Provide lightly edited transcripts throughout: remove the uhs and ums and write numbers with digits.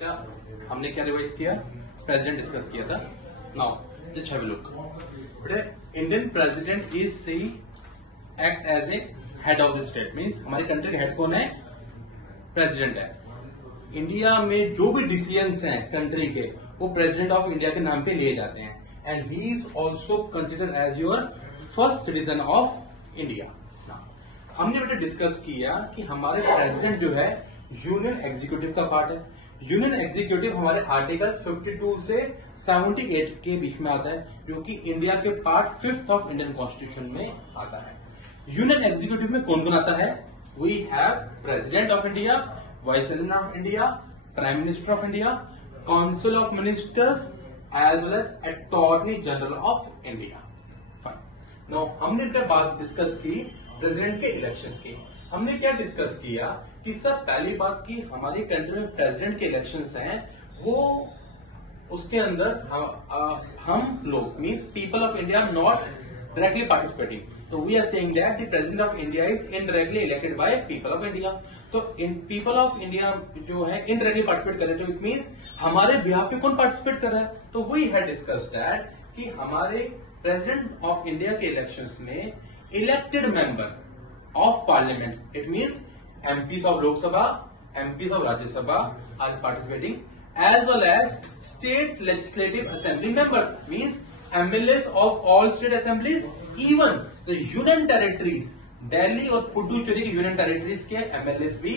बेटा हमने क्या रिवाइज किया, प्रेसिडेंट डिस्कस किया था। Now just have a look. बेटा Indian president is see act as a head of the state, means हमारी कंट्री का हेड कौन है, प्रेसिडेंट है। इंडिया में जो भी डिसीजंस हैं कंट्री के वो प्रेसिडेंट ऑफ इंडिया के नाम पे लिए जाते हैं, and he is also considered as your first citizen of India. हमने बेटा डिस्कस किया कि हमारे प्रेसिडेंट जो है यूनियन एग्जीक्यूटिव का पार्ट है। यूनियन एग्जीक्यूटिव हमारे आर्टिकल 52 से 78 के बीच में आता है, जो कि इंडिया के part 5th of Indian constitution में आता है। यूनियन एग्जीक्यूटिव में कौन कौन आता है, we have president of India, vice president of India, prime minister of India, council of ministers as well as attorney general of India. Fine. No हमने बात डिस्कस की प्रेसिडेंट के इलेक्शंस की। हमने क्या डिस्कस किया कि सर पहली बात की हमारी कंट्री में प्रेसिडेंट के इलेक्शंस हैं, वो उसके अंदर हम लोग means people of India not directly participating, तो we are saying that the president of India is indirectly elected by people of India. तो इन पीपल ऑफ इंडिया जो है इनडायरेक्टली पार्टिसिपेट कर रहे हैं, तो इट मीन्स हमारे बिहाफ पे कौन पार्टिसिपेट कर रहा है, तो वी हैड डिस्कस्ड दैट कि हमारे प्रेसिडेंट ऑफ इंडिया के इलेक्शंस में elected member of parliament, it means MPs of Lok Sabha, MPs of Rajya Sabha are participating, as well as state legislative assembly members, means MLAs of all state assemblies, even the union territories, Delhi और पुडुचेरी की union territories के MLAs भी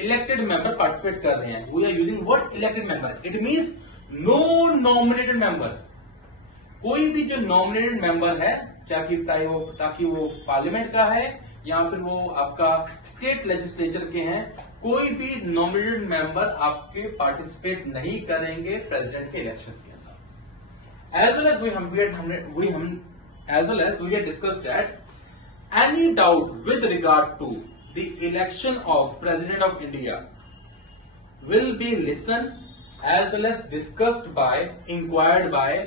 elected member participate कर रहे हैं। We are using word elected member, it means no nominated member. कोई भी जो नॉमिनेटेड मेंबर है, ताकि वो पार्लियामेंट का है या फिर वो आपका स्टेट लेजिस्लेचर के हैं, कोई भी नॉमिनेटेड मेंबर आपके पार्टिसिपेट नहीं करेंगे प्रेसिडेंट के इलेक्शंस के अंदर। As well as we have discussed that any doubt with regard to the election of president of India will be listen as well as discussed by inquired by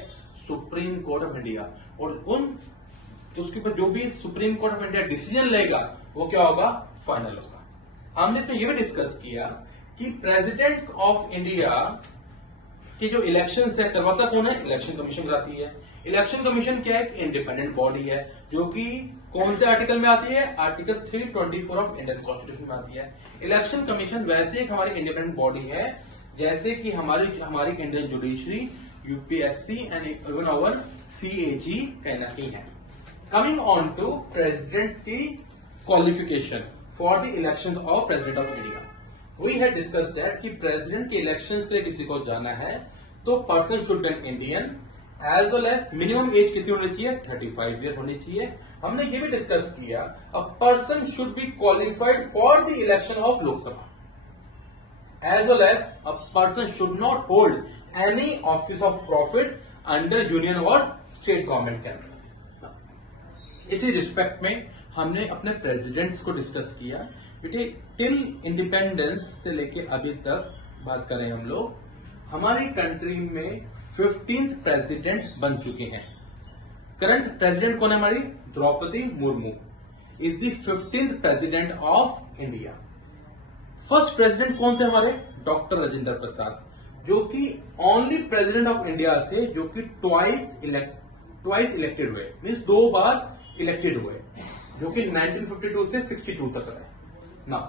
Supreme Court of India, और उसके ऊपर जो भी Supreme Court of India decision लेगा वो क्या होगा, final होगा। हमने इसमें यह भी डिस्कस किया कि प्रेसिडेंट ऑफ इंडिया के जो इलेक्शन है करवाता कौन है, इलेक्शन कमीशन कराती है। इलेक्शन कमीशन क्या है, इंडिपेंडेंट बॉडी है, जो कि कौन से आर्टिकल में आती है, आर्टिकल 324 ऑफ इंडियन कॉन्स्टिट्यूशन में आती है। इलेक्शन कमीशन वैसे एक हमारी इंडिपेंडेंट बॉडी है जैसे कि हमारी Indian judiciary, UPSC and even our CAG कहना ही है। Coming on to president की qualification for the election of president of India, we had discussed that कि president के elections के लिए किसी को जाना है तो person should be an Indian, as well as minimum age कितनी होनी चाहिए, 35 year होनी चाहिए। हमने ये भी डिस्कस किया a person should be qualified for the election of Lok Sabha, as well as a person should not hold any office of profit under union or state government के अंदर। इसी रिस्पेक्ट में हमने अपने प्रेसिडेंट्स को discuss किया। बेटे till independence से लेके अभी तक बात करें हम लोग, हमारी कंट्री में 15th प्रेसिडेंट बन चुके हैं। करंट प्रेसिडेंट कौन है, हमारी Draupadi Murmu is the 15th president of India. First president कौन थे हमारे, डॉक्टर राजेंद्र प्रसाद, जो कि ओनली प्रेसिडेंट ऑफ इंडिया थे जो कि ट्वाइस इलेक्टेड हुए, मीन्स 2 बार इलेक्टेड हुए, जो कि 1952 से 62 तक रहे ना।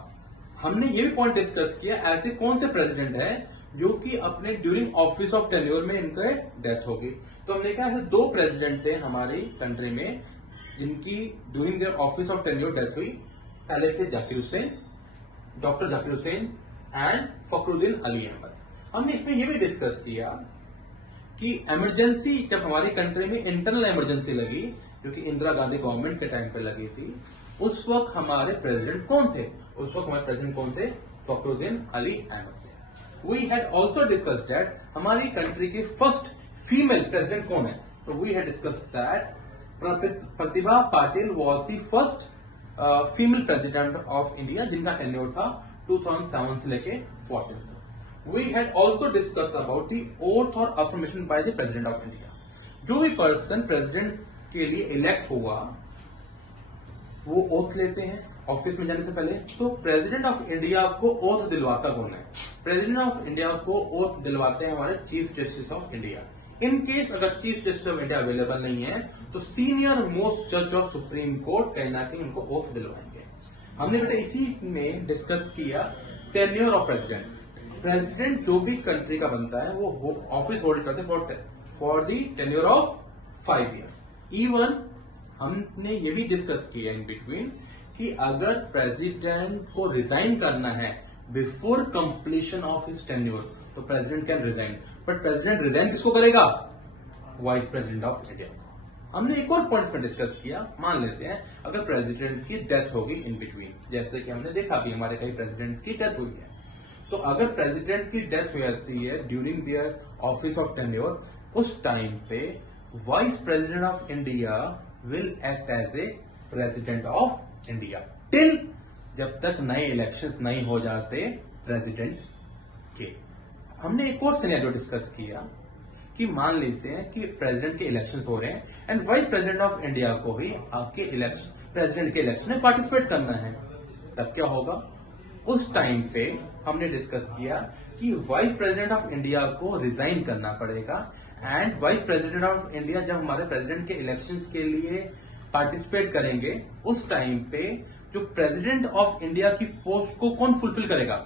हमने ये भी पॉइंट डिस्कस किया ऐसे कौन से प्रेसिडेंट है जो कि अपने ड्यूरिंग ऑफिस ऑफ टेन्योर में इनका डेथ हो गई। तो हमने कहा ऐसे 2 प्रेसिडेंट थे हमारी कंट्री में जिनकी during their office of tenure death हुई। पहले से जाकिर हुसैन, डॉक्टर जाकिर हुसैन एंड फखरुद्दीन अली अहमद। हमने इसमें यह भी डिस्कस किया कि इमरजेंसी जब हमारी कंट्री में इंटरनल इमरजेंसी लगी, जो कि इंदिरा गांधी गवर्नमेंट के टाइम पे लगी थी, उस वक्त हमारे प्रेसिडेंट कौन थे, उस वक्त हमारे प्रेसिडेंट कौन थे, फखरुद्दीन अली अहमद थे। We had also discussed that हमारी कंट्री के फर्स्ट फीमेल प्रेसिडेंट कौन है, तो we had discussed that Pratibha Patil was the first female president of India, जिनका टेन्योर था 2007 से लेके 14 तक। We had also discuss about the oath और affirmation by the president of India. जो भी पर्सन प्रेसिडेंट के लिए इलेक्ट हुआ वो ओथ लेते हैं ऑफिस में जाने से पहले। तो प्रेसिडेंट ऑफ इंडिया को ओथ दिलवाता कौन है, प्रेसिडेंट ऑफ इंडिया को ओथ दिलवाते हैं हमारे chief justice of India. In case अगर chief justice of India available नहीं है तो सीनियर मोस्ट जज ऑफ सुप्रीम कोर्ट कहीं ना कहीं उनको ओथ दिलवाएंगे। हमने बेटा इसी में डिस्कस किया टेन्योर ऑफ प्रेसिडेंट। प्रेसिडेंट जो भी कंट्री का बनता है वो ऑफिस होल्ड करते for the tenure of 5 years। Even हमने ये भी डिस्कस किया इन बिटवीन कि अगर प्रेसिडेंट को रिजाइन करना है before completion of his tenure तो president can resign, but president resign किसको करेगा? Vice president of India. हमने एक और पॉइंट पर डिस्कस किया, मान लेते हैं अगर प्रेसिडेंट की डेथ होगी इन बिटवीन, जैसे कि हमने देखा भी हमारे कई प्रेसिडेंट्स की डेथ हुई है, तो अगर प्रेसिडेंट की डेथ हो जाती है during their office of tenure, उस टाइम पे vice president of India will act as a president of India till जब तक नए इलेक्शंस नहीं हो जाते प्रेसिडेंट के। हमने एक और सिनेरियो डिस्कस किया कि मान लेते हैं कि प्रेसिडेंट के इलेक्शंस हो रहे हैं and vice president of India को ही आपके प्रेसिडेंट के इलेक्शन में पार्टिसिपेट करना है, तब क्या होगा? उस टाइम पे हमने डिस्कस किया कि वाइस प्रेसिडेंट ऑफ इंडिया को रिजाइन करना पड़ेगा and vice president of India जब हमारे प्रेसिडेंट के इलेक्शंस के लिए पार्टिसिपेट करेंगे उस टाइम पे जो प्रेसिडेंट ऑफ इंडिया की पोस्ट को कौन फुलफिल करेगा?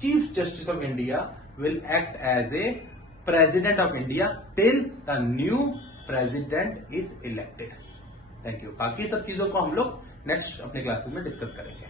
Chief justice of India will act as a president of India till the new president is elected. Thank you. बाकी सब चीजों को हम लोग नेक्स्ट अपने क्लासेस में डिस्कस करेंगे।